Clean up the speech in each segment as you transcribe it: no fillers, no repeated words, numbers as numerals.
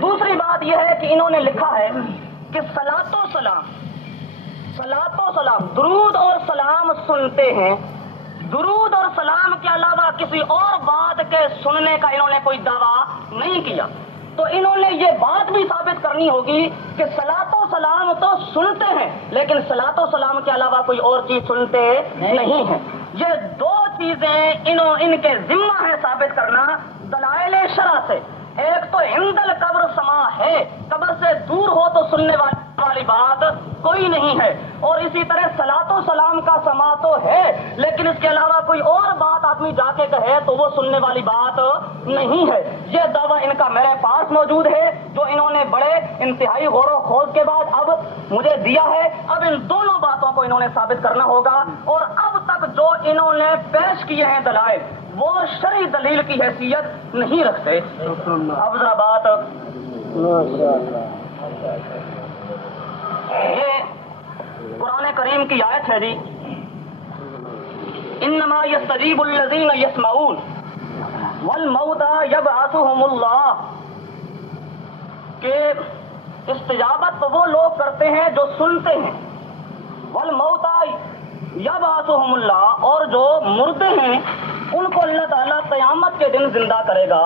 دوسری بات یہ ہے کہ انہوں نے لکھا ہے کہ صلاۃ و سلام درود اور سلام سنتے ہیں، درود اور سلام کے علاوہ کسی اور بات کے سننے کا انہوں نے کوئی دعویٰ نہیں کیا۔ تو انہوں نے یہ بات بھی ثابت کرنی ہوگی کہ صلاۃ و سلام تو سنتے ہیں لیکن صلاۃ و سلام کے علاوہ کوئی اور چیز سنتے نہیں ہیں۔ یہ دو چیزیں ان کے ذمہ ہے ثابت کرنا دلائل شرع سے۔ ایک تو عند القبر سما ہے، قبر سے دور ہو تو سننے والی بات کوئی نہیں ہے، اور اسی طرح صلاۃ و سلام کا سما تو ہے لیکن اس کے علاوہ کوئی اور بات آدمی جا کے کہے تو وہ سننے والی بات نہیں ہے۔ یہ دعویٰ ان کا میرے پاس موجود ہے جو انہوں نے بڑے انتہائی غور و خوض کے بعد اب مجھے دیا ہے۔ اب ان دونوں باتوں کو انہوں نے ثابت کرنا ہوگا، اور اب تک جو انہوں نے پیش کیے ہیں دلائل وہ شرعی دلیل کی حیثیت نہیں رکھتے۔ اب ذرا بات یہ قرآن کریم کی آیت ہے جی، انما یستجیب الذین یسمعون والموتى یبعثهم اللہ، کہ استجابت تو وہ لوگ کرتے ہیں جو سنتے ہیں، والموتى یبعثهم اللہ، اور جو مردے ہیں ان کو اللہ تعالیٰ قیامت کے دن زندہ کرے گا۔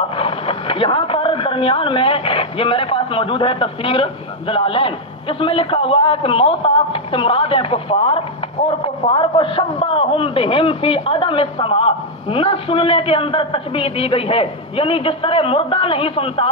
یہاں پر درمیان میں یہ میرے پاس موجود ہے تفسیر جلالین، اس میں لکھا ہوا ہے کہ موتا سے مراد ہے کفار، اور کفار کو شبہہم بہم فی عدم السماع، نہ سننے کے اندر تشبیہ دی گئی ہے، یعنی جس طرح مردہ نہیں سنتا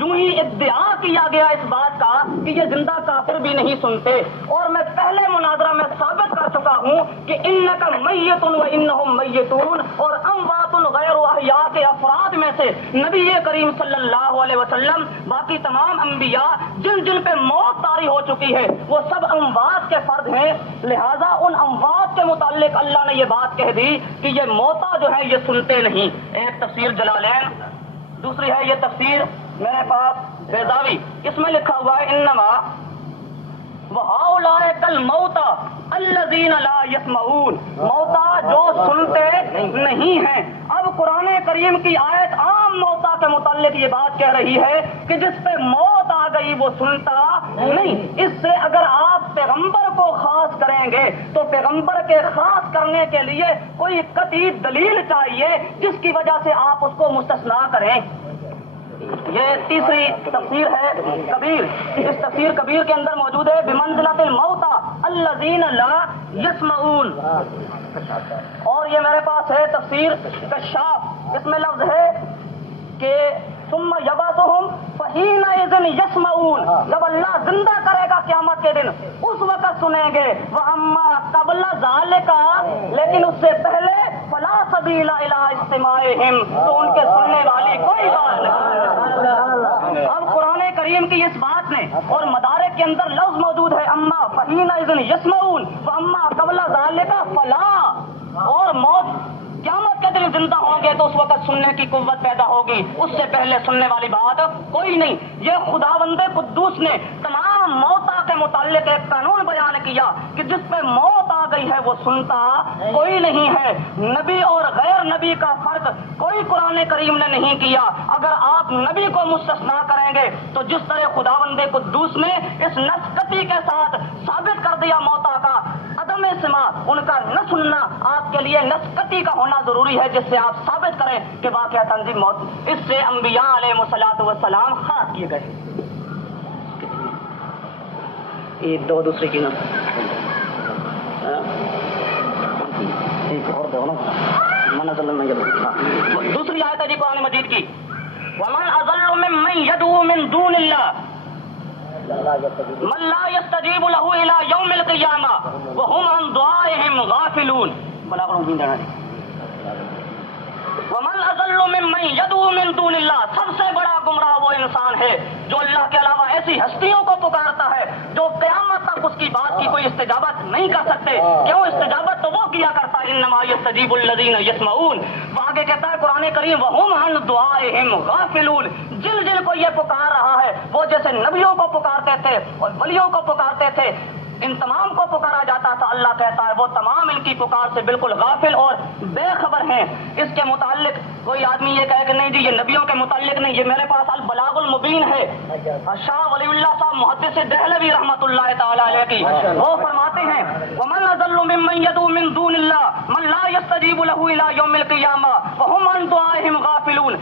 یوں ہی ادعا کیا گیا اس بات کا کہ یہ زندہ کافر بھی نہیں سنتے۔ اور میں پہلے مناظرہ میں ثابت کر چکا ہوں کہ انک میت و انہم میتون، اور اموات غیر احیاء کے افراد میں سے نبی کریم صلی اللہ علیہ وسلم، باقی تمام انبیاء جن پہ موت طاری ہو چکی ہے وہ سب اموات کے فرد ہیں، لہذا ان اموات کے متعلق اللہ نے یہ بات کہہ دی کہ یہ موتا جو ہے یہ سنتے نہیں۔ ایک تفسیر جلالین، دوسری ہے یہ تفسیر میرے پاس بیضاوی، اس میں لکھا ہوا ہے انما وَهَؤُلَاءِ كَالْمَوْتَى الَّذِينَ لَا يَسْمَعُونَ، موتا جو سنتے نہیں ہیں۔ اب قرآن کریم کی آیت عام موتا کے متعلق یہ بات کہہ رہی ہے کہ جس پہ موت آ گئی وہ سنتا نہیں۔ اس سے اگر آپ پیغمبر کو خاص کریں گے تو پیغمبر کے خاص کرنے کے لیے کوئی قطعی دلیل چاہیے جس کی وجہ سے آپ اس کو مستثنا کریں۔ یہ تیسری تفسیر ہے کبیر، اس تفسیر کبیر کے اندر موجود ہے بمنزلۃ الموتى الذین لا یسمعون، اور یہ میرے پاس ہے تفسیر کشاف، اس میں لفظ ہے کہ ثم یبعثہم فحینئذ یسمعون، جب اللہ زندہ کرے گا قیامت کے دن اس وقت سنیں گے، وَأَمَّا قَبْلَ ذَلِكَ، لیکن اس سے پہلے فَلَا سَبِيلَ إِلَىٰ اسْتِمَاعِهِمْ، تو ان کے سننے والی کوئی بات نہیں۔ اب قرآن کریم کی اس بات نے اور مدارک کے اندر لفظ موجود ہے اما فحینئذ یسمعون وَأَمَّا قَبْلَ ذَلِكَ فَلَا، اور موت قیامت کے دن زندہ ہوں گے تو اس وقت سننے کی قوت پیدا ہوگی، اس سے پہلے سننے والی بات کوئی نہیں۔ یہ خداوند قدوس نے تمام موتا کے متعلق ایک قانون بیان کیا کہ جس پہ موت آ گئی ہے وہ سنتا کوئی نہیں ہے۔ نبی اور غیر نبی کا فرق کوئی قرآن کریم نے نہیں کیا۔ اگر آپ نبی کو مستثنا کریں گے تو جس طرح خداوند قدوس نے اس نص قطعی کے ساتھ ثابت کر دیا موتا کا عدم سماع، ان کا نہ سننا آپ کے لیے نص قطعی کا ہونا ضروری ہے جس سے آپ ثابت کریں کہ واقعہ تنظیم موت، اس سے انبیاء علیہ الصلوۃ والسلام خاص کیے گئے۔ یہ دو دوسری کی نا دوسری آیت ہے جی قرآن مجید کی، وَمَنْ أَضَلُّ مِمَّنْ يَدْعُو مِن دُونِ اللَّهِ مَن لَّا يَسْتَجِيبُ لَهُ إِلَىٰ يَوْمِ الْقِيَامَةِ وَهُمْ عَن دُعَائِهِمْ غَافِلُونَ۔ وَمَنْ أَضَلُّ مِمَّنْ يَدْعُو مِن دُونِ اللَّهِ، سب سے بڑا گمراہ وہ انسان ہے جو اللہ کے علاوہ ایسی ہستیوں کو پکارتا ہے جو قیامت تک اس کی بات کی کوئی استجابت نہیں کر سکتے۔ کیوں؟ استجابت تو وہ کیا کرتا ہے انما یستجیب الذین یسمعون۔ وہ آگے کہتا ہے قرآن کریم وَهُمْ عَن دُعَائِهِمْ غَافِلُونَ، جن کو یہ پکار رہا ہے وہ جیسے نبیوں کو پکارتے تھے اور ولیوں کو پکارتے تھے، ان تمام کو پکارا جاتا تھا، اللہ کہتا ہے وہ تمام ان کی پکار سے بالکل غافل اور بے خبر ہیں۔ اس کے متعلق کوئی آدمی یہ کہے کہ نہیں جی یہ نبیوں کے متعلق نہیں، یہ میرے پاس البلاغ المبین ہے، شاہ ولی اللہ صاحب محدث دہلوی رحمۃ اللہ تعالی علیہ کی، وہ فرماتے ہیں ومن اضل ممن يدعو من دون الله من لا يستجيب له الى يوم القيامه وهم عن دعائهم غافلون۔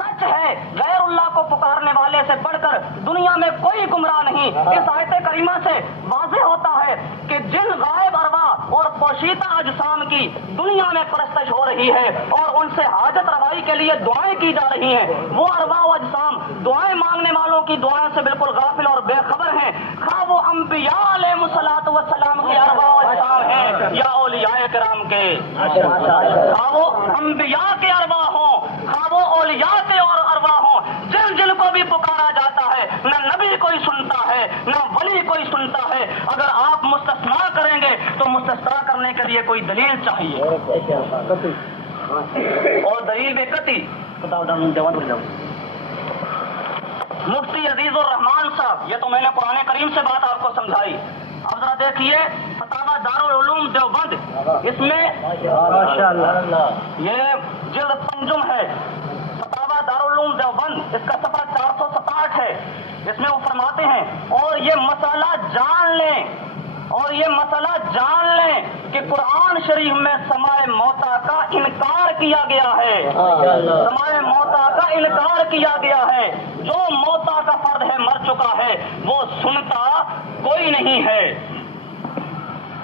سچ ہے غیر اللہ کو پکارنے والے سے بڑھ کر دنیا میں کوئی گمراہ نہیں۔ اس آیت کریمہ سے واضح ہوتا ہے کہ جن غائب ارواح اور پوشیدہ اجسام کی دنیا میں پرستش ہو رہی ہے اور ان سے حاجت روائی کے لیے دعائیں کی جا رہی ہیں، وہ ارواح و اجسام دعائیں مانگنے والوں کی دعائیں سے بالکل غافل اور بے خبر ہیں، خواہ وہ انبیاء علیہ الصلوۃ والسلام کے ارواح و اجسام ہیں یا اولیاء کرام کے، خواہ وہ انبیاء کے ارواح ہوں، خواہ وہ اولیاء کے اور ارواح ہوں، جن کو بھی پکارا جاتا ہے نہ نبی کوئی سنتا ہے نہ ولی کوئی سنتا ہے۔ اگر آپ مستثنا کریں گے تو مستثنا کرنے کے لیے کوئی دلیل چاہیے، اور دلیل بھی قطعی۔ مفتی عزیز الرحمان صاحب، یہ تو میں نے قرآن کریم سے بات آپ کو سمجھائی، اب ذرا دیکھیے فتاوی دارالعلوم دیوبند، اس میں یہ جلد پنجم ہے، فتاوی دارالعلوم دیوبند، اس کا صفحہ 467 ہے، اس میں وہ فرماتے ہیں اور یہ مسئلہ جان لیں کہ قرآن شریف میں سماع موتا کا انکار کیا گیا ہے، سماع موتا کا انکار کیا گیا ہے، جو موتا کا فرد ہے مر چکا ہے وہ سنتا کوئی نہیں ہے۔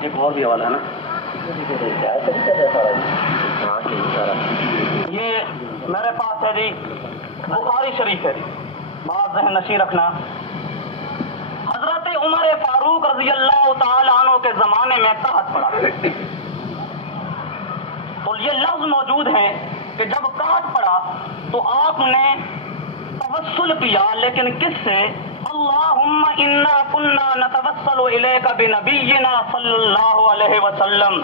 ایک اور بھی حوالہ ہے نا، یہ میرے پاس ہے جی، بخاری شریف ہے جی، بات ذہن نشین رکھنا۔ حضرت عمر فاروق رضی اللہ تعالی عنہ کے زمانے میں قحط پڑا، تو یہ لفظ موجود ہے کہ جب قحط پڑا تو آپ نے توسل کیا، لیکن کس سے؟ اللہم انا کنا نتوسل الیک بنبینا صلی اللہ علیہ وسلم،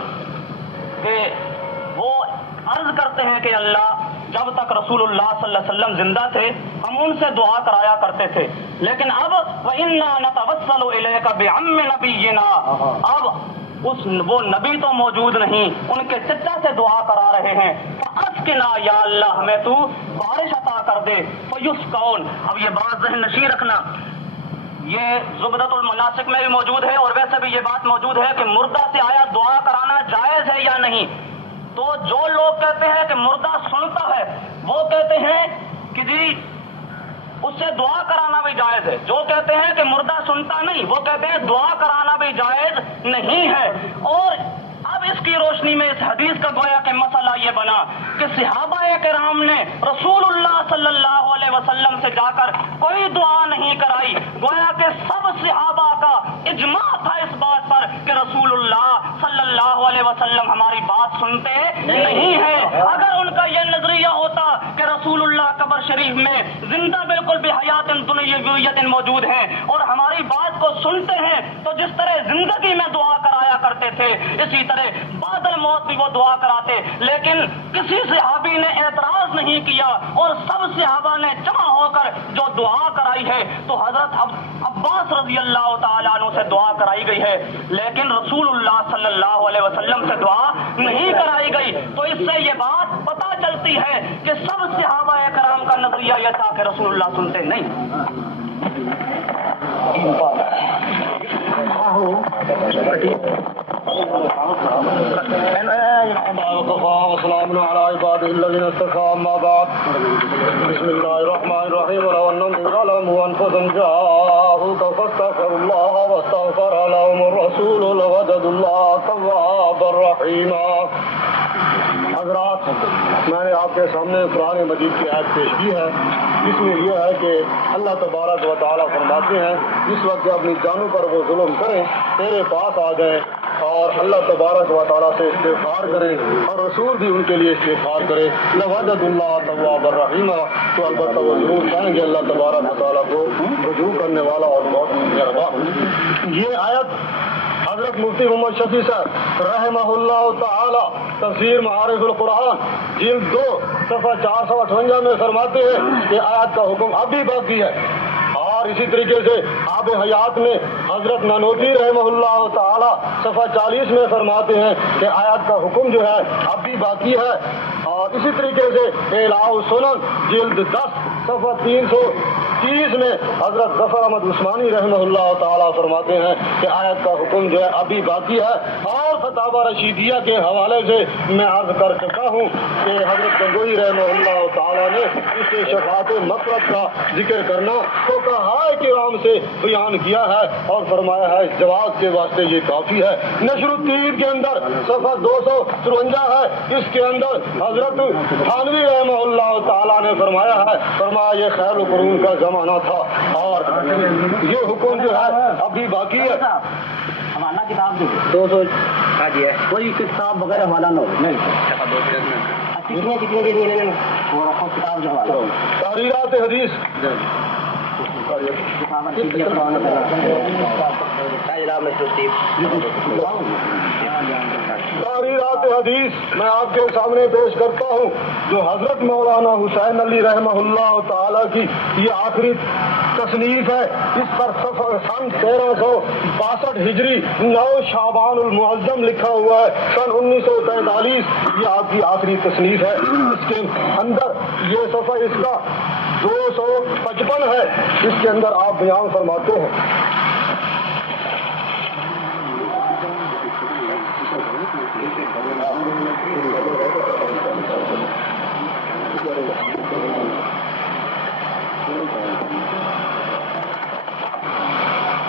کہ وہ عرض کرتے ہیں کہ اللہ جب تک رسول اللہ صلی اللہ علیہ وسلم زندہ تھے ہم ان سے دعا کرایا کرتے تھے، لیکن اب وَإِنَّا نَتَوَسَّلُ إِلَيْكَ بِعَمِّ نَبِيِّنَا، اب وہ نبی تو موجود نہیں، ان کے چچا سے دعا کرا رہے ہیں، فَأَسْقِنَا یا اللہ ہمیں تو بارش عطا کر دے، فَيُسْقَوْنَ۔ اب یہ بات ذہن نشین رکھنا، یہ زبدۃ المناسک میں بھی موجود ہے، اور ویسے بھی یہ بات موجود ہے کہ مردہ سے آیا دعا کرانا جائز ہے یا نہیں۔ تو جو لوگ کہتے ہیں کہ مردہ سنتا ہے وہ کہتے ہیں کہ جی اس سے دعا کرانا بھی جائز ہے، جو کہتے ہیں کہ مردہ سنتا نہیں وہ کہتے ہیں دعا کرانا بھی جائز نہیں ہے۔ اور اب اس کی روشنی میں اس حدیث کا گویا کہ مسئلہ یہ بنا کہ صحابہ کرام نے رسول اللہ صلی اللہ علیہ وسلم سے جا کر کوئی دعا نہیں کرائی، گویا کہ سب صحابہ کا اجماع تھا اس بات پر کہ رسول اللہ صلی اللہ علیہ وسلم ہماری بات سنتے نہیں ہیں۔ اگر ان کا یہ نظریہ ہوتا کہ رسول اللہ قبر شریف میں زندہ بالکل بحیات دنیویت موجود ہیں اور ہماری بات کو سنتے ہیں، تو جس طرح زندگی میں دعا کرایا کرتے تھے اسی طرح بعد الموت بھی وہ دعا کراتے، لیکن کسی صحابی نے اعتراض نہیں کیا اور سب صحابہ نے جمع ہو کر جو دعا کرائی ہے تو حضرت عباس رضی اللہ تعالیٰ عنہ سے دعا کرائی گئی ہے، لیکن رسول اللہ صلی اللہ علیہ وسلم سے دعا نہیں کرائی گئی۔ تو اس سے یہ بات پتہ چلتی ہے کہ سب صحابہ کرام کا نظریہ یہ تھا کہ رسول اللہ سنتے نہیں۔ وسلام على عباده الذين اصطفى اما بعد بسم الله الرحمن الرحيم ولو انهم ظلموا انفسهم جاءوك فاستغفروا الله واستغفر لهم الرسول لوجدوا الله توابا رحيما۔ حضرات، میں نے آپ کے سامنے قرآن مجید کی آیت پیش کی ہے، جس میں یہ ہے کہ اللہ تبارک و تعالیٰ فرماتے ہیں جس وقت اپنی جانوں پر وہ ظلم کریں تیرے پاس آ جائیں اور اللہ تبارک و تعالیٰ سے استغفار کریں اور رسول بھی ان کے لیے استغفار کرے، لوجد اللہ تواب الرحیم، تو البتہ وہ ضرور پائیں گے اللہ تبارک و تعالیٰ کو رجوع کرنے والا اور بہت مہربان۔ یہ آیت حضرت مفتی محمد شفیع صاحب رحمہ اللہ تعالی تفسیر معارف القرآن جلد 2 صفحہ 458 میں فرماتے ہیں کہ آیت کا حکم اب بھی باقی ہے، اور اسی طریقے سے آب حیات میں حضرت نانوتوی رحمہ اللہ تعالی صفحہ 40 میں فرماتے ہیں کہ آیات کا حکم جو ہے اب بھی باقی ہے. اور اسی طریقے سے اعلاء السنن جلد 10 صفحہ 330 میں حضرت ظفر احمد عثمانی رحمہ اللہ تعالی فرماتے ہیں کہ آیت کا حکم جو ہے ابھی باقی ہے. اور فتاوی رشیدیہ کے حوالے سے میں عرض کر سکتا ہوں کہ حضرت گنگوہی رحمہ اللہ تعالی نے اس شفاعت مطلب کا ذکر کرنا تو کہائے کرام سے بیان کیا ہے اور فرمایا ہے جواز کے واسطے یہ کافی ہے. نشر الطیب کے اندر صفحہ 253 ہے. اس کے اندر حضرت تھانوی رحمہ اللہ تعالی نے فرمایا ہے، فرمایا یہ خیر القرون کا زمانہ تھا اور یہ حکم جو ہے ابھی باقی ہے. حوالہ کتاب جو 200 ہے کوئی کتاب وغیرہ حوالہ نہ ہو نہیں کتنے کے لیے کتاب جو حوالہ تحریرات حدیث تحریرات حدیث میں آپ کے سامنے پیش کرتا ہوں جو حضرت مولانا حسین علی رحمہ اللہ تعالی کی یہ آخری تصنیف ہے. اس پر سن 1362 ہجری 9 شعبان المعظم لکھا ہوا ہے. سن 1943 یہ آپ کی آخری تصنیف ہے. اس کے اندر یہ صفحہ اس کا 255 ہے. اس کے اندر آپ بیان فرماتے ہیں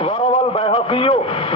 وروى البيهقي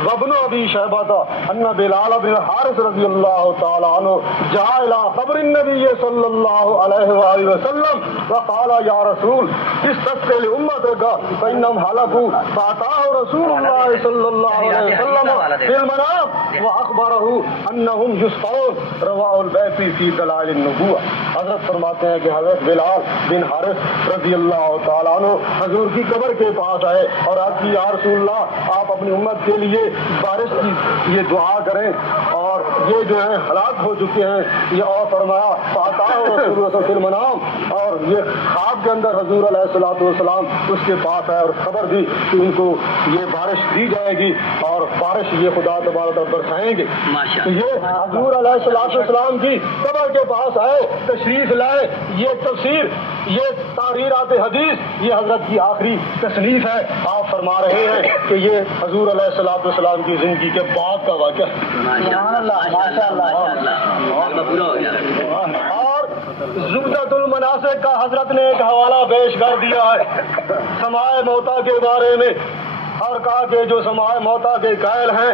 وابن ابي شيبة ان بلال بن الحارث رضي الله تعالى عنه جاء الى قبر النبي صلى الله عليه واله وسلم وقال يا رسول استسق لامتك فانهم هلكوا فاتاه رسول الله صلى الله عليه وسلم في المنام واخبره انهم يسقون. رواه البيهقي في دلائل النبوة. حضرت فرماتے ہیں کہ حضرت بلال بن حارث رضی اللہ تعالیٰ عنہ حضور کی قبر کے پاس آئے اور آپ کی یا رسول اللہ آپ اپنی امت کے لیے بارش کی یہ دعا کریں اور یہ جو ہے ہلاک ہو چکے ہیں یہ. اور فرمایا فاتح رسول فی المنام اور یہ خواب کے اندر حضور علیہ الصلوۃ والسلام اس کے پاس آئے اور خبر دی کہ ان کو یہ بارش دی جائے گی اور بارش یہ خدا تبارک و تعالیٰ برسائیں گے. یہ حضور علیہ الصلوۃ والسلام کی قبر کے پاس آئے تشریف لائے. یہ تفسیر یہ تحریرات حدیث یہ حضرت کی آخری تصنیف ہے. آپ فرما رہے ہیں کہ یہ حضور علیہ الصلوۃ والسلام کی زندگی کے بعد کا واقعہ. اور زبدۃ المناسک کا حضرت نے ایک حوالہ پیش کر دیا ہے سماع موتا کے بارے میں اور کہا کہ جو سماع موتا کے قائل ہیں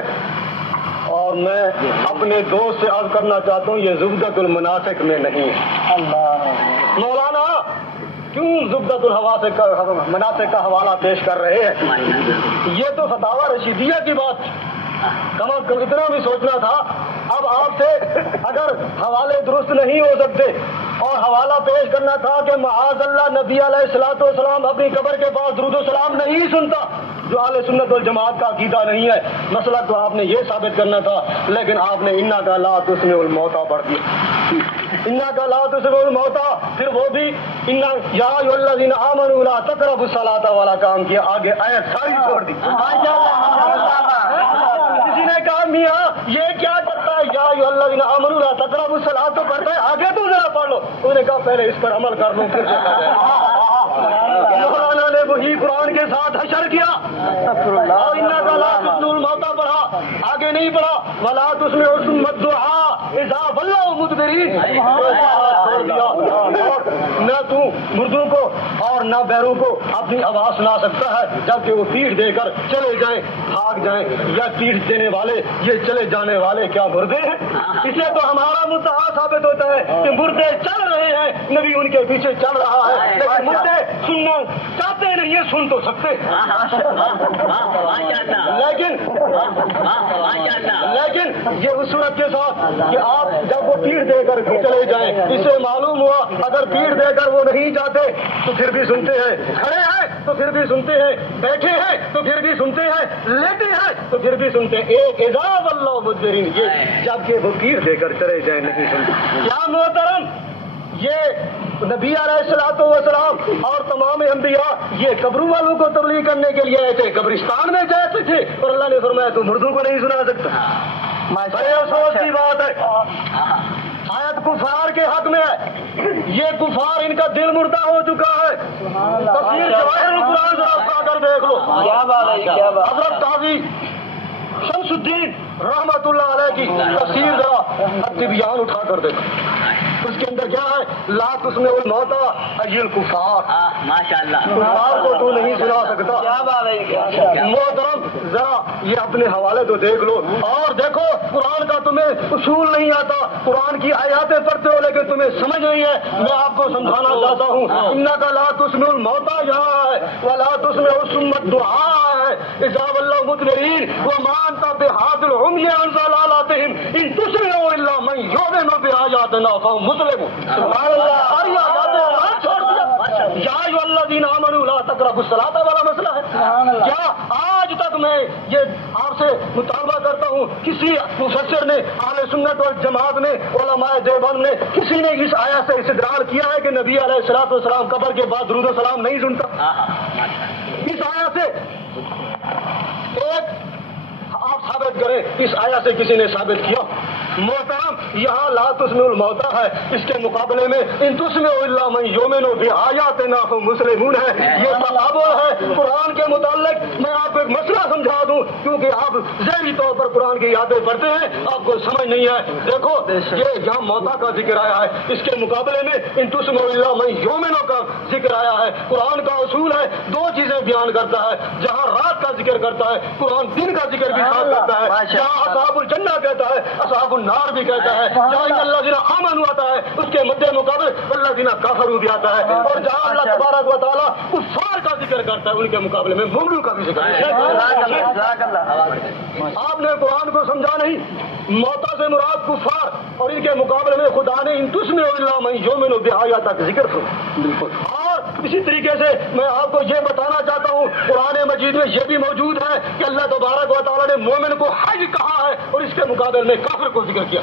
اور میں اپنے دوست سے عرض کرنا چاہتا ہوں یہ زبدۃ المناسک میں نہیں ہے. مولانا کیوں زبدۃ المناسک کا حوالہ پیش کر رہے ہیں؟ یہ تو فتاوی رشیدیہ کی بات کم از کم اتنا بھی سوچنا تھا. اب آپ سے اگر حوالے درست نہیں ہو سکتے اور حوالہ پیش کرنا تھا کہ معاذ اللہ نبی علیہ الصلوۃ والسلام اپنی قبر کے پاس درود و سلام نہیں سنتا جو اہل سنت والجماعت کا عقیدہ نہیں ہے. مسئلہ تو آپ نے یہ ثابت کرنا تھا لیکن آپ نے انا کا لا تسمع الموتى پڑھ دیا. انا کا لا تسمع الموتى پھر وہ بھی انا یا ایھا الذین آمنوا لا تقربوا الصلاۃ والا کام کیا. آگے آیت ساری چھوڑ دی. کسی نے کہا میاں یہ کیا کرتا ہے یا ایھا الذین آمنوا لا تقربوا الصلاۃ تو پڑھتا ہے آگے تو ذرا پڑھ لو. انہوں نے کہا پہلے اس پر عمل کر لوں پھر مولانا نے وہی قرآن کے ساتھ حشر کیا اور انا کا لا تسمع الموتى پڑھا آگے نہیں پڑھا ولا تسمع الدعاء اذا ولوا مدبرین. نہ تو مردوں کو اور نہ بیروں کو اپنی آواز سنا سکتا ہے جبکہ وہ پیٹھ دے کر چلے جائیں بھاگ جائیں. یا پیٹھ دینے والے یہ چلے جانے والے کیا مردے ہیں؟ اسے تو ہمارا مدعا ثابت ہوتا ہے کہ مردے چل رہے ہیں نبی ان کے پیچھے چل رہا ہے لیکن مردے سننا چاہتے نہیں ہیں سن تو سکتے لیکن یہ اس صورت کے ساتھ کہ آپ جب وہ پیٹھ دے کر چلے جائیں اس سے معلوم ہوا اگر پیٹھ دے کر وہ نہیں جاتے تو پھر بھی سنتے ہیں, کھڑے ہیں تو پھر بھی سنتے ہیں, بیٹھے ہیں تو پھر بھی سنتے ہیں, لیٹے ہیں تو پھر بھی سنتے ہیں. ایک اذا واللہ مدبرین یہ جبکہ وہ پیٹھ دے کر چلے جائیں نہیں سنتے. کیا محترم یہ نبی علیہ الصلوۃ والسلام اور تمام انبیاء یہ قبروں والوں کو تبلیغ کرنے کے لیے آئے تھے, قبرستان میں جاتے تھے, اور اللہ نے فرمایا تم مردوں کو نہیں سنا سکتا. بڑے افسوس کی بات ہے, آیت کفار کے حق میں ہے. یہ کفار ان کا دل مردہ ہو چکا ہے. تفسیر جواہر القرآن ذرا اٹھا کر دیکھ لو. حضرت قاضی شمس الدین رحمت اللہ علیہ کی تفسیر ذرا التبیان اٹھا کر دیکھو. اس کے اندر کیا ہے؟ لا تسمع الموتى اجل الکفار. ماشاء اللہ, کفار کو تو نہیں سنا سکتا. کیا بات ہے. محترم ذرا یہ اپنے حوالے تو دیکھ لو, اور دیکھو قرآن کا تمہیں اصول نہیں آتا, قرآن کی آیاتیں پڑھتے ہو لیکن تمہیں سمجھ نہیں ہے. میں آپ کو سمجھانا چاہتا ہوں, انک لا تسمع الموتى یہاں ہے, ولا تسمع الصم الدعاء ہے. اذا ولوا مدبرین وما انت بهاد العمي عن ضلالتهم ان تسمع الا من يؤمن بآياتنا فهم مسلمون. سبحان اللہ. ساری آیاتیں چھوڑ دیا. یا ایھا الذین آمنوا لا تقربوا الصلاۃ والا مسئلہ ہے. کیا آج تک میں یہ آپ سے مطالبہ کرتا ہوں, کسی مفسر نے, اہل سنت والجماعت نے, علماء دیوبند نے, کسی نے اس آیت سے استدلال کیا ہے کہ نبی علیہ الصلوۃ والسلام قبر کے بعد درود و سلام نہیں سنتا؟ اس آیت سے ایک آپ ثابت کریں, اس آیت سے کسی نے ثابت کیا؟ محترم یہاں لا تسمع الموتى ہے, اس کے مقابلے میں ان تسمع الا من یؤمن بآیاتنا فهم مسلمون ہے. یہ تقابل ہے قرآن کے متعلق. میں آپ کو ایک مسئلہ سمجھا دوں, کیونکہ آپ ذہنی طور پر قرآن کی یادیں پڑھتے ہیں, آپ کو سمجھ نہیں ہے. دیکھو یہ جہاں موتا کا ذکر آیا ہے, اس کے مقابلے میں ان تسمع الا من یؤمن کا ذکر آیا ہے. قرآن کا اصول ہے, دو چیزیں بیان کرتا ہے. جہاں رات کا ذکر کرتا ہے, قرآن دن کا ذکر بھی کرتا ہے. جہاں اصحاب الجنہ کہتا ہے, اصحاب النار بھی کہتا ہے. جہاں اللہ جنا آمنوا آتا ہے, اس کے مد مقابل اللہ جنا کافروا بھی آتا ہے. اور جہاں اللہ تبارک و تعالیٰ کفار کا ذکر کرتا ہے, ان کے مقابلے میں مومنوں کا بھی ذکر ہے. آپ نے قرآن کو سمجھا نہیں. موتا سے مراد کفار, اور ان کے مقابلے میں خدا نے ان تسمع الا من یؤمن بآیاتنا کا ذکر کیا. اور اسی طریقے سے میں آپ کو یہ بتانا چاہتا ہوں, قرآن مجید میں یہ بھی موجود ہے کہ اللہ تبارک و تعالیٰ نے مومن کو حج کہا ہے, اور اس کے مقابلے میں کافر کو ذکر کیا.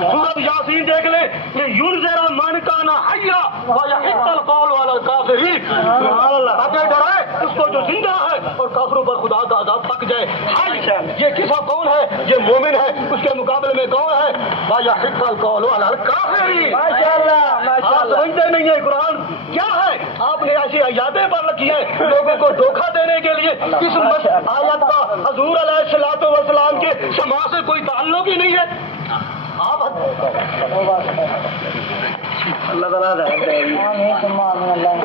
سورۃ یاسین دیکھ لیں, لِيُنذِرَ مَن كَانَ حَيًّا وَيَحِقَّ الْقَوْلُ عَلَى الْكَافِرِينَ. تاکہ ڈرائے اس کو جو زندہ ہے, اور کافروں پر خدا کا عذاب پک جائے. حج یہ کسا کون ہے؟ یہ مومن ہے. اس کے مقابلے میں کون ہے؟ وَيَحِقَّ الْقَوْلُ عَلَى الْكَافِرِينَ. آپ سمجھتے نہیں ہیں قرآن کیا ہے. آپ نے ایسی آیاتیں پڑھ رکھی ہیں لوگوں کو دھوکہ دینے کے لیے. اس آیت کا حضور علیہ الصلوۃ والسلام کے سما سے کوئی تعلق ہی نہیں ہے. آپ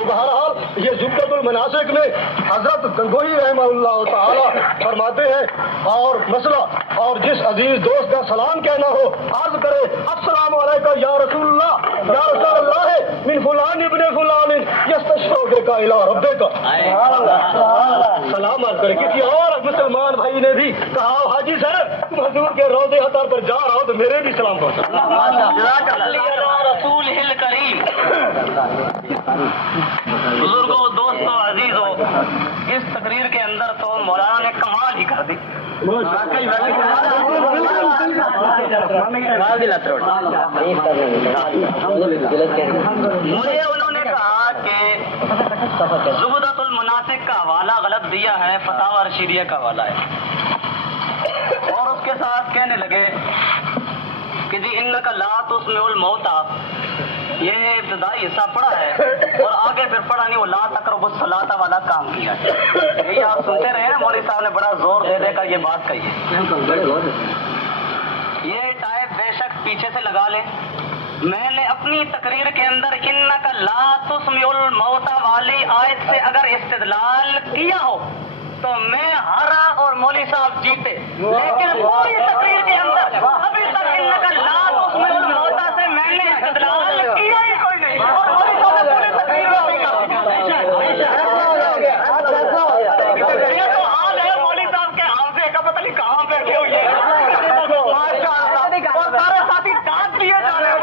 بہرحال یہ زبدۃ المناسک میں حضرت گنگوہی رحمہ اللہ تعالی فرماتے ہیں, اور مسئلہ اور جس عزیز دوست کا سلام کہنا ہو, عرض کرے السلام علیکم یا رسول اللہ, یا رسول اللہ من فلان ابن فلان یستشفع بک الی ربک. سلام عرض کرے. کسی اور مسلمان بھائی نے بھی کہا حاجی صاحب تم حضور کے روضے اطہر پر جا رہا ہو تو میرے بھی سلام پہنچا. رسول ہل کریم. بزرگوں, دوستوں, عزیزوں, اس تقریر کے اندر تو مولانا نے کمال ہی کر دی. مجھے انہوں نے کہا کہ زبدۃ المناسک کا حوالہ غلط دیا ہے, فتاوی رشیدیہ کا حوالہ ہے. اور اس کے ساتھ کہنے لگے کہ جی انک لا تسمع الموتى, یہ ابتدائی حصہ پڑھا ہے اور آگے پھر پڑھا نہیں, وہ لا تقربوا الصلاۃ والا کام کیا ہے. یہی آپ سنتے رہے ہیں, مولوی صاحب نے بڑا زور دے دے کر یہ بات کہی ہے. یہ ٹائپ بے شک پیچھے سے لگا لیں. میں نے اپنی تقریر کے اندر انک لا تسمع الموتى والی آیت سے اگر استدلال کیا ہو تو میں ہارا اور مولوی صاحب جیتے, لیکن پوری تقریر کے اندر ابھی تک انک لا تسمع الموتى سے میں نے استدلال کیا ہی کوئی نہیں, اور مولوی صاحب نے پوری تقریر میں یہ تو حال ہے مولوی صاحب کے حافظے کا پتہ نہیں کہاں بیٹھے ہوئے ہیں, اور سارے ساتھی ڈانٹ دیے جا رہے ہیں.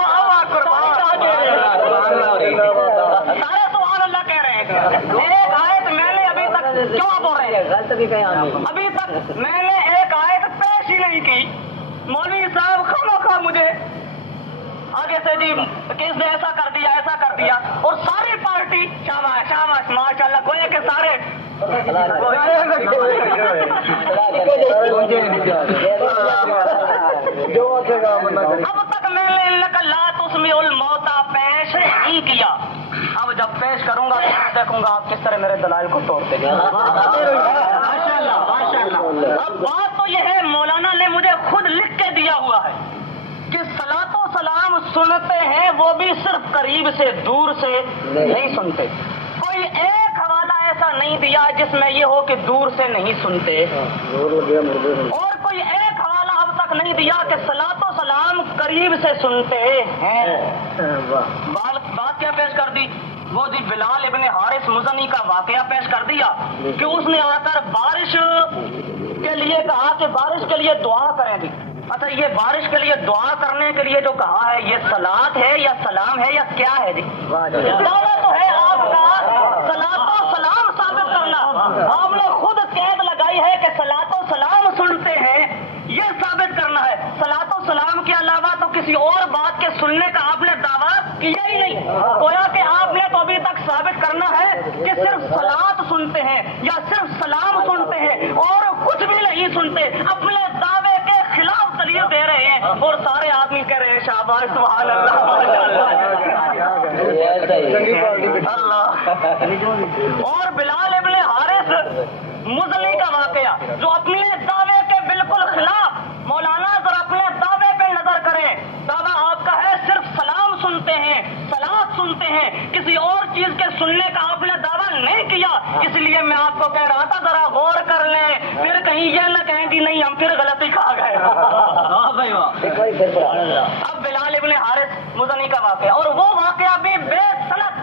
سارے سبحان اللہ کہہ رہے ہیں. ایک آیت میں نے ابھی تک کیوں بول رہے ہیں, ابھی تک میں نے ایک آیت پیش ہی نہیں کی. مولوی صاحب خواہ مجھے آگے سے جی کہ اس نے ایسا کر دیا اور ساری پارٹی شاباش شاباش ماشاء اللہ گویا کہ سارے اب تک میں نے لا تسمع الموتى پیش نہیں کیا. اب جب پیش کروں گا تو دیکھوں گا آپ کس طرح میرے دلائل کو توڑتے ہیں. اب بات تو یہ ہے مولانا نے مجھے خود لکھ کے دیا ہوا ہے کہ صلاۃ و سلام سنتے ہیں وہ بھی صرف قریب سے دور سے نہیں سنتے. کوئی ایک حوالہ ایسا نہیں دیا جس میں یہ ہو کہ دور سے نہیں سنتے اور کوئی ایک حوالہ اب تک نہیں دیا کہ صلاۃ و سلام قریب سے سنتے ہیں. بات کیا پیش کر دی وہ جی بلال ابن حارث مزنی کا واقعہ پیش کر دیا کہ اس نے آ کر بارش کے لیے کہا کہ بارش کے لیے دعا کریں گے. اچھا یہ بارش کے لیے دعا کرنے کے لیے جو کہا ہے یہ صلاۃ ہے یا سلام ہے یا کیا ہے جی؟ دعویٰ تو ہے آپ کا صلاۃ و سلام ثابت کرنا. آپ نے خود قید لگائی ہے کہ صلاۃ و سلام سنتے ہیں یہ ثابت کرنا ہے. صلاۃ و سلام کے علاوہ تو کسی اور بات کے سننے کا آپ نے دعویٰ کیا ہی نہیں. گویا کہ آپ نے تو ابھی تک ثابت کرنا ہے کہ صرف صلاۃ سنتے ہیں یا صرف سلام سنتے ہیں اور کچھ بھی نہیں سنتے. اپنے دعوے کے خلاف دلیل دے رہے ہیں اور سارے آدمی کہہ رہے ہیں شاباش سبحان اللہ اللہ. اور بلال ابن حارث مزنی کا واقعہ جو اپنے دعوے کے بالکل خلاف. مولانا ذرا اپنے دعوے پہ نظر کریں. دعویٰ آپ کا ہے صرف سلام سنتے ہیں صلاۃ سنتے ہیں کسی اور چیز کے سننے کا آپ نے دعویٰ نہیں کیا. اس لیے میں آپ کو کہہ رہا تھا ذرا غور کر لیں پھر کہیں یہ نہ کہیں گی نہیں ہم پھر غلطی کھا گئے. اب بلال ابن حارث مزنی کا واقعہ اور وہ واقعہ بھی بے سند.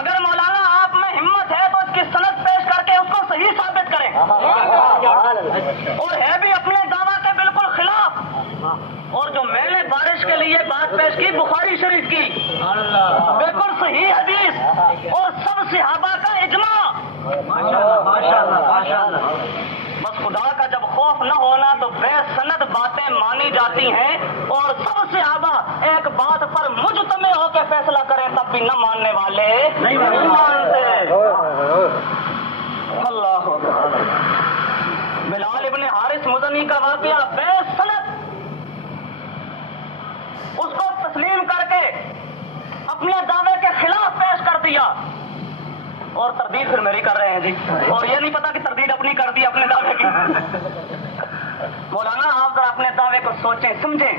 اگر مولانا آپ میں ہمت ہے تو اس کی سند پیش کر کے اس کو صحیح ثابت کریں اور ہے بھی اپنے دعویٰ کے بالکل خلاف. اور جو میں نے بارش کے لیے بات پیش کی بخاری شریف کی بالکل صحیح حدیث اور سب صحابہ کا اجماع. بس خدا کا جب خوف نہ ہونا تو بے سند باتیں مانی جاتی ہیں اور سب صحابہ ایک بات پر مجتمع ہو کے فیصلہ کریں تب بھی نہ ماننے والے نہیں مانتے. اللہ بلال ابن حارث مزنی کا واقعہ بے سند اس کو تسلیم کر کے اپنے دعوے کے خلاف پیش کر دیا اور تردید پھر میری کر رہے ہیں جی اور یہ نہیں پتا کہ تردید اپنی کر دی اپنے دعوے کی. مولانا آپ ذرا اپنے دعوے کو سوچیں سمجھیں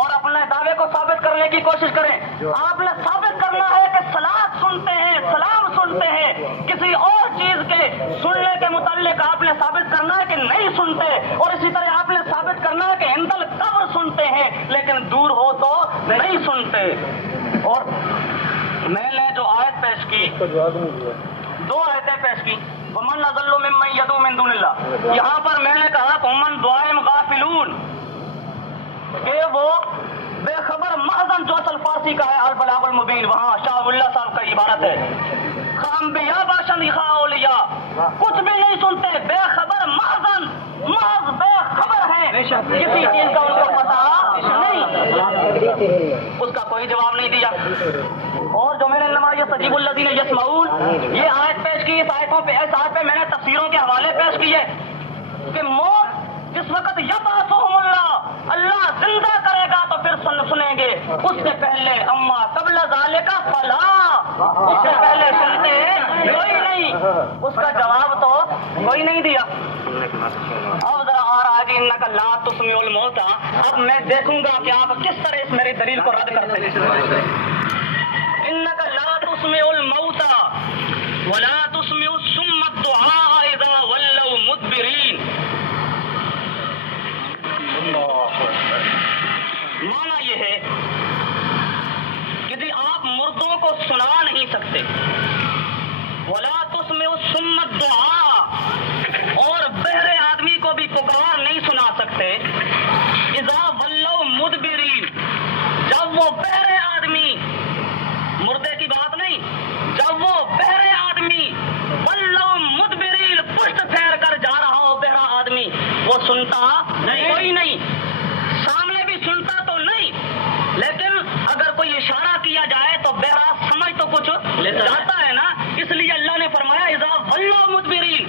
اور اپنے دعوے کو ثابت کرنے کی کوشش کریں. آپ نے ثابت کرنا ہے کہ صلاۃ سنتے ہیں سلام سنتے ہیں کسی اور چیز کے سننے کے متعلق آپ نے ثابت کرنا ہے کہ نہیں سنتے اور اسی طرح آپ نے ثابت کرنا ہے کہ عند القبر سنتے ہیں لیکن دور ہو تو نہیں سنتے. اور میں نے جو آیت پیش کی 2 آیتیں پیش کی ومن اضل ممن يدعو من دون اللہ. یہاں پر میں نے کہا ومن دعائم غافلون کہ وہ بے خبر محضن جو اصل فارسی کا ہے البلاغ المبین وہاں شاہ اللہ صاحب کا عبارت ہے انبیاء باشند خواہ اولیاء کچھ بھی نہیں سنتے بے خبر محض بے خبر ہیں کسی چیز کا ان کو پتا نہیں. اس کا کوئی جواب نہیں دیا. اور جو میں نے نماز سجیب الذین یسمعون یہ آیت پیش کی اس آیت پہ میں نے تفسیروں کے حوالے پیش کیے کہ موت جس وقت یبعثہم اللہ زندہ کرے گا تو پھر سنیں گے. اس سے پہلے اما قبل ذالک فلا اس سے پہلے سنتے کوئی نہیں. اس کا جواب تو کوئی نہیں دیا. اب ذرا اور آگے انک لا تسمع الموتى. اب میں دیکھوں گا کہ آپ کس طرح اس میری دلیل کو رد کرتے ہیں. انک لا تسمع الموتى ولا تسمع الصم الدعاء اذا ولوا مدبرین. مانا یہ ہے کہ جی آپ مردوں کو سنا نہیں سکتے ولا تسمع الصم الدعاء اور بہرے آدمی کو بھی پکار نہیں سنا سکتے اذا ولوا مدبرین جب وہ بہرے آدمی مردے کی بات نہیں جب وہ بہرے آدمی ولوا مدبرین پشت پھیر کر جا رہا ہو بہرا آدمی وہ سنتا کوئی نہیں سامنے بھی سنتا تو نہیں چاہتا ہے نا، اس لیے اللہ نے فرمایا اذا ولوا مدبرین.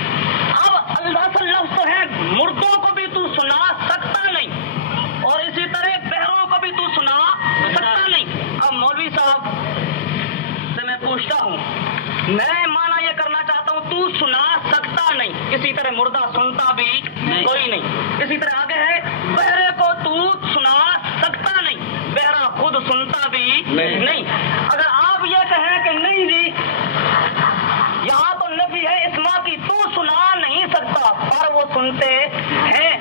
اب اللہ سے لفظ ہے مردوں کو بھی تو سنا سکتا نہیں اور اسی طرح بہروں کو بھی تو سنا سکتا نہیں. اب مولوی صاحب سے میں پوچھتا ہوں، میں مانا یہ کرنا چاہتا ہوں تو سنا سکتا نہیں، اسی طرح مردہ سنتا بھی کوئی نہیں. اسی طرح آگے ہے بہرے کو تو سنا سکتا نہیں، بہرا خود سنتا بھی نہیں. اگر آپ یہ کہیں کہ نہیں جی یہاں تو نفی ہے اسما کی، تو سنا نہیں سکتا پر وہ سنتے ہیں،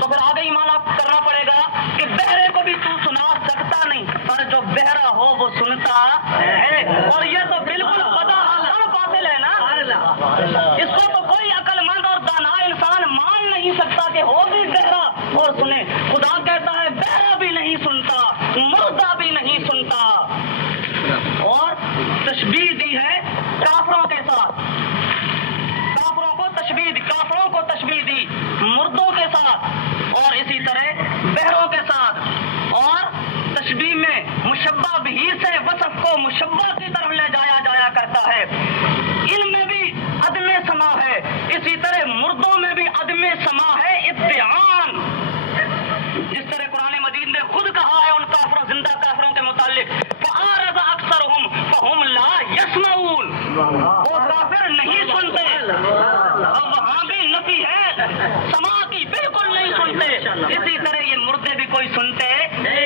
تو پھر آگے ہی مانا کرنا پڑے گا کہ بہرے کو بھی تو سنا سکتا نہیں پر جو بہرا ہو وہ سنتا ہے. اور یہ تو بالکل باطل ہے نا، اس کو تو کوئی عقل مند اور دانا انسان مان نہیں سکتا کہ ہو بھی بہرا اور سنے. خدا کہتا ہے بہرا بھی نہیں سنتا، مردہ بھی نہیں سنتا. اور تشبیہ دی ہے کافروں کے ساتھ، کافروں کو تشبیہ دی مردوں کے ساتھ اور اسی طرح بہروں کے ساتھ. اور تشبیہ میں مشبہ بھی سے وصف کو مشبہ کی طرف لے جایا کرتا ہے. ان میں بھی عدم سما ہے، اسی طرح مردوں میں بھی عدم سما ہے. ادعان جس طرح قرآن مجید نے خود کہا ہے ان کافروں، زندہ کافروں کے متعلق فَأَعْرَضَ أَكْثَرُهُمْ فَهُمْ لَا يَسْمَعُونَ، وہ کافر نہیں سنتے. اور وہاں بھی نفی ہے سما کی، بالکل نہیں سنتے. اسی طرح یہ مردے بھی کوئی سنتے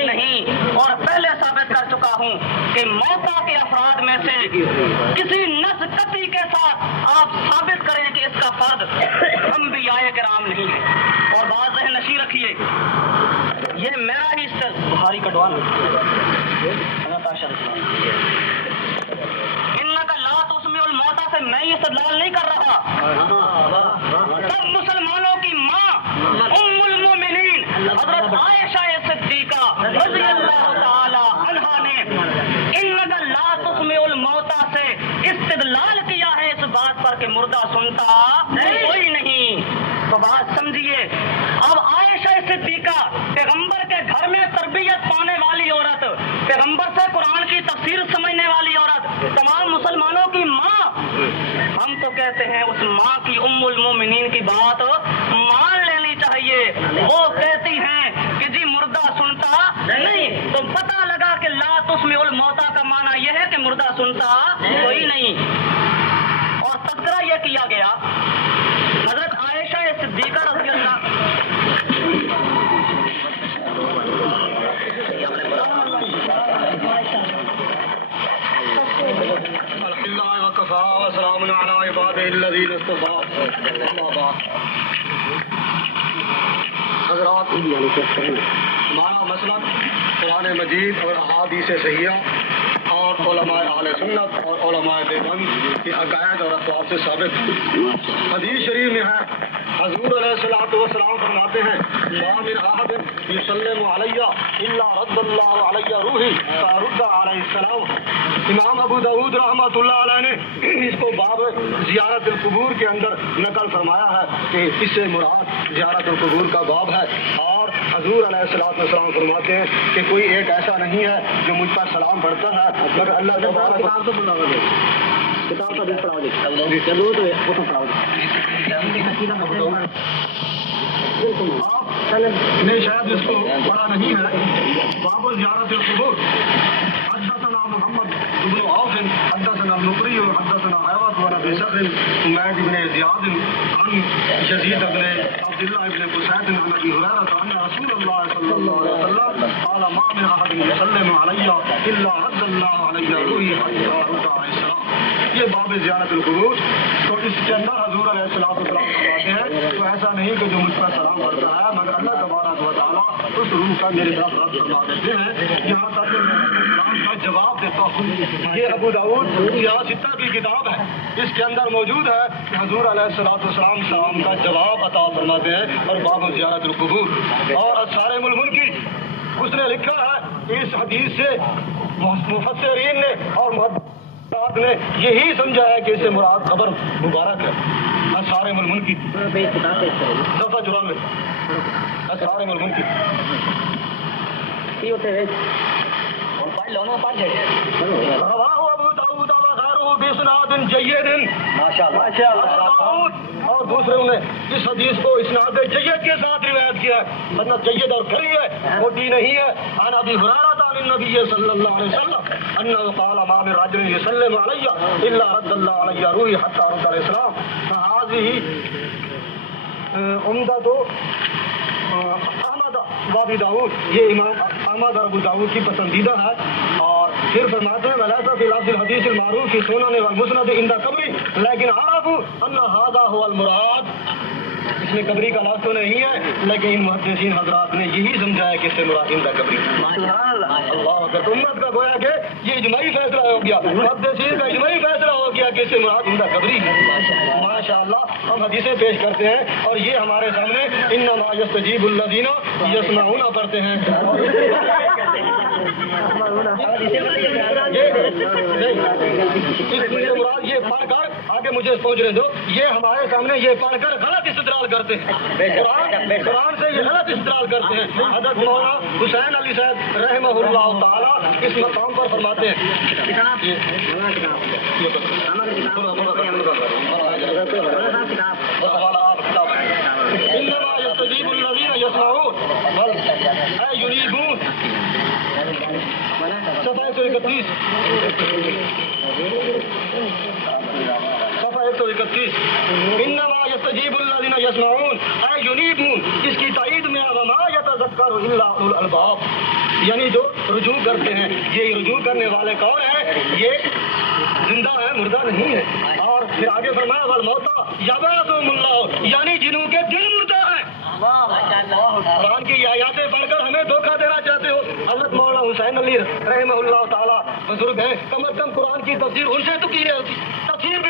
نہیں. اور پہلے ثابت کر چکا ہوں کہ موتا کے افراد میں سے کسی نس قطعی کے ساتھ آپ ثابت کریں کہ اس کا فرد انبیاء کرام نہیں ہے. اور بات ذہن نشی رکھیے، یہ میرا ہی بخاری کٹوانا ان کا لا تسمع الموتى سے میں یہ استدلال نہیں کر رہا. سب مسلمانوں کی ماں ام المومنین حضرت عائشہ صدیقہ رضی اللہ تعالی عنہا نے ان کا لا تسمع الموتى سے استدلال کیا ہے اس بات پر کہ مردہ سنتا کوئی نہیں. تو بات سمجھیے. اب عائشہ صدیقہ پیغمبر کے گھر میں تربیت پانے والی عورت، پیغمبر سے قرآن کی تفسیر سمجھنے والی عورت، تمام مسلمانوں کی ماں، ہم تو کہتے ہیں اس ماں کی ام المومنین کی بات مان لینی چاہیے. وہ کہتی ہیں کہ جی مردہ سنتا نہیں، تو پتہ لگا کہ لا تسمع الموتى کا معنی یہ ہے کہ مردہ سنتا کوئی نہیں. اور تذکرہ یہ کیا گیا حضرت عائشہ صدیقہ رضی اللہ وسلام علی عبادہ الذین اصطفى. حضرات، ہمارا مسلک قرآن مجید اور احادیث صحیحہ اور علماء اہل سنت اور علماء دیوبند کے عقائد اور اقوال سے ثابت ہے. حدیث شریف میں ہے حضور علیہ الصلوۃ والسلام فرماتے ہیں ما من احد یسلم علی الا رد اللہ علی روحی فرد علیہ السلام. امام ابو داؤد رحمۃ اللہ علیہ نے اس کو باب زیارت القبور کے اندر نقل فرمایا ہے کہ اس سے مراد زیارت القبور کا باب ہے. اور حضور علیہ الصلوۃ والسلام فرماتے ہیں کہ کوئی ایک ایسا نہیں ہے جو مجھ پر سلام پڑھتا ہے مگر اللہ تبارک کتاب کا بھی پڑھاؤ گے نہیں شاید اس کو پڑھا نہیں ہے. باب زیارت القبور. حدثنا محمد بن عوف حدثنا المقري حدثنا عياض بن ابي صخر حماد بن زياد عن يزيد بن عبد الله بن قسيد عن ابي هريره ان رسول الله صلى الله عليه وسلم قال ما من احد يسلم علي الا رد الله علي روحي حتى ارد عليه السلام. یہ باب زیارت القبور. تو اس کے اندر حضور علیہ السلام فرماتے ہیں تو ایسا نہیں کہ جو مجھ پر سلام پڑھتا ہے مگر اللہ تبارک و تعالیٰ اس روح کا میرے طرف رد فرما دیتے ہیں. یہاں تک سلام کا جواب دیتا ہوں. یہ ابو داؤد سیاہ ستہ کی کتاب ہے، اس کے اندر موجود ہے کہ حضور علیہ السلام سلام کا جواب عطا فرماتے ہیں اور باب زیارت القبور. اور اسرار الملکی اس نے لکھا ہے کہ اس حدیث سے مفسرین نے اور نے یہی سمجھا ہے کہ اس سے مراد خبر مبارک ہے. اسرار الملکی صفحہ 94 اسرار الملکی رواه ابو داؤد وغيره بِإِسْنَادٍ جَيِّدٍ اور دوسرے نے اس حدیث کو اسناد جید کے ساتھ روایت کیا ہے. مطلب جید اور کھری ہے، موٹی نہیں ہے. عن ابی هريرة عن النبي صلی اللہ علیہ وسلم انه قال ما من رجل يسلم علي الا رد الله علي روحي حتى رد الاسلام. فهذه عمدۃ احمد وابی داؤد، یہ امام احمد اور ابو داؤد کی پسندیدہ ہے. اور پھر فرماتے ہیں ولیس فی لفظ الحدیث المعروف فی سنن والمسند عند قبری لیکن عرفوا ان هذا هو المراد. اس میں قبری کا لفظ تو نہیں ہے، لیکن ان محدثین حضرات نے یہی سمجھا ہے کہ اس سے مراد عند قبری. اللہ اکبر. امت کا گویا کہ یہ اجماعی فیصلہ ہو گیا، محدثین کا اجماعی فیصلہ ہو گیا کہ اس سے مراد عند قبری. ماشاء اللہ. ہم حدیثیں پیش کرتے ہیں اور یہ ہمارے سامنے انما یستجیب الذین یسمعون پڑھتے ہیں. مراد یہ پڑھ کر آگے مجھے پہنچنے دو، یہ ہمارے سامنے یہ پڑھ کر غلط استدلال کرتے ہیں. قرآن سے یہ غلط استدلال کرتے ہیں. حضرت مولانا حسین علی صاحب رحمہ اللہ تعالیٰ اس مقام پر فرماتے ہیں انما یستجیب الذین یسمعون اے یریبون. صفحہ 131 انما یستجیب الذین یسمعون اے یریبون. اس کی تائید میں وما یتذکر الا اولو الالباب، یعنی جو رجوع کرتے ہیں. یہ رجوع کرنے والے کون ہیں؟ یہ زندہ ہے، مردہ نہیں ہے. اور پھر آگے فرمایا والموتى یبعثھم اللہ، یعنی جنوں کے دل مردہ ہیں. قرآن کی یہ آیاتیں پڑھ کر ہمیں دھوکہ دینا چاہتے ہو. حضرت مولانا حسین علی رحمہ اللہ تعالیٰ بزرگ ہیں، کم از کم قرآن کی تفسیر ان سے تو کی ہے ہوتی.